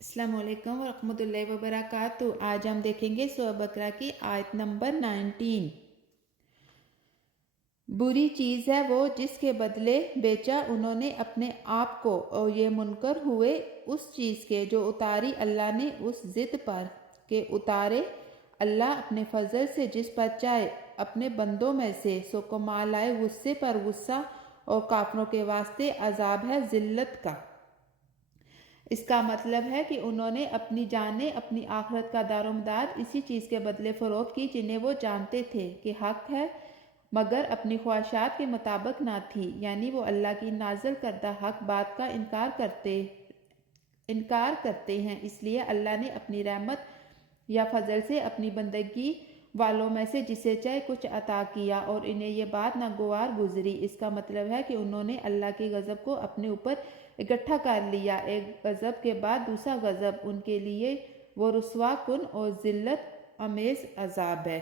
السلام علیکم ورحمۃ اللہ وبرکاتہ۔ آج ہم دیکھیں گے سورہ بقرہ کی آیت نمبر 19۔ بری چیز ہے وہ جس کے بدلے بیچا انہوں نے اپنے آپ کو، اور یہ منکر ہوئے اس چیز کے جو اتاری اللہ نے اس ضد پر کہ اتارے اللہ اپنے فضل سے جس پر چاہے اپنے بندوں میں سے، سو کما لائے غصے پر غصہ، اور کافروں کے واسطے عذاب ہے ذلت کا۔ اس کا مطلب ہے کہ انہوں نے اپنی جانیں، اپنی آخرت کا دار و مدار اسی چیز کے بدلے فروخت کی جنہیں وہ جانتے تھے کہ حق ہے، مگر اپنی خواہشات کے مطابق نہ تھی، یعنی وہ اللہ کی نازل کردہ حق بات کا انکار کرتے ہیں۔ اس لیے اللہ نے اپنی رحمت یا فضل سے اپنی بندگی والوں میں سے جسے چاہے کچھ عطا کیا، اور انہیں یہ بات ناگوار گزری۔ اس کا مطلب ہے کہ انہوں نے اللہ کے غضب کو اپنے اوپر اکٹھا کر لیا، ایک غضب کے بعد دوسرا غضب، ان کے لیے وہ رسوا کن اور ذلت آمیز عذاب ہے۔